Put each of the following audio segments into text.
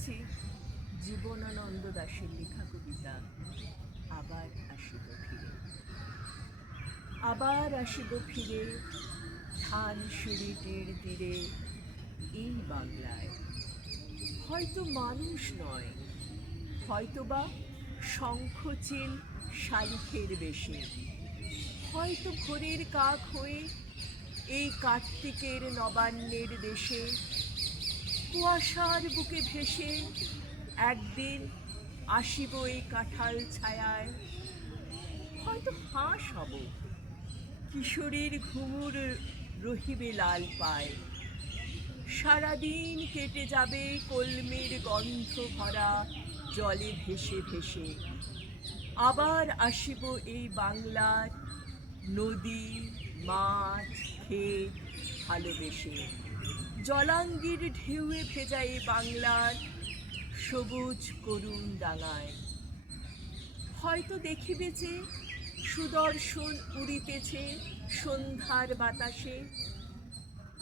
পড়ছি জীবনানন্দ দাশের লেখা কবিতা আবার আসিব ফিরে। আবার আসিব ফিরে ধান সিঁড়িটির তীরে এই বাংলায়। হয়তো মানুষ নয়, হয়তোবা শঙ্খচিল শালিখের বেশে, হয়তো ভোরের কাক হয়ে এই কার্তিকের নবান্নের দেশে কুয়াশার বুকে ভেসে একদিন আসিব এই কাঁঠাল ছায়ায়। হয়তো হাঁস হব, কিশোরীর ঘুঙুর রহিবে লাল পায়, সারাদিন কেটে যাবে কলমের গন্ধ ভরা জলে ভেসে ভেসে। আবার আসিব এই বাংলার নদী মাঠ ক্ষেত ভালোবেসে, জলাঙ্গির ঢেউয়ে ভেজা এই বাংলার সবুজ করুণ ডাঙায়। হয়তো দেখিবে যে সুদর্শন উড়িতেছে সন্ধ্যার বাতাসে,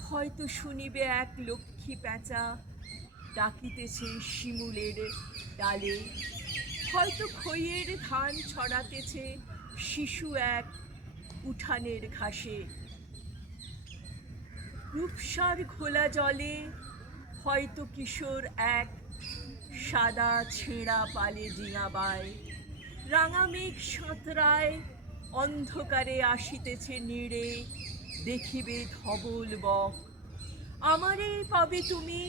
হয়তো শুনিবে এক লক্ষ্মী প্যাঁচা ডাকিতেছে শিমুলের ডালে, হয়তো খইয়ের ধান ছড়াতেছে শিশু এক উঠানের ঘাসে। রূপসার ঘোলা জলে হয়তো কিশোর এক সাদা ছেঁড়া পালে ডিঙাবায়, রাঙা মেঘ সাঁতরায় অন্ধকারে আসিতেছে নীড়ে, দেখিবে ধবল বক। আমারে পাবে তুমি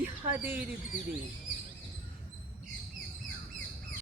ইহাদের ভিড়ে।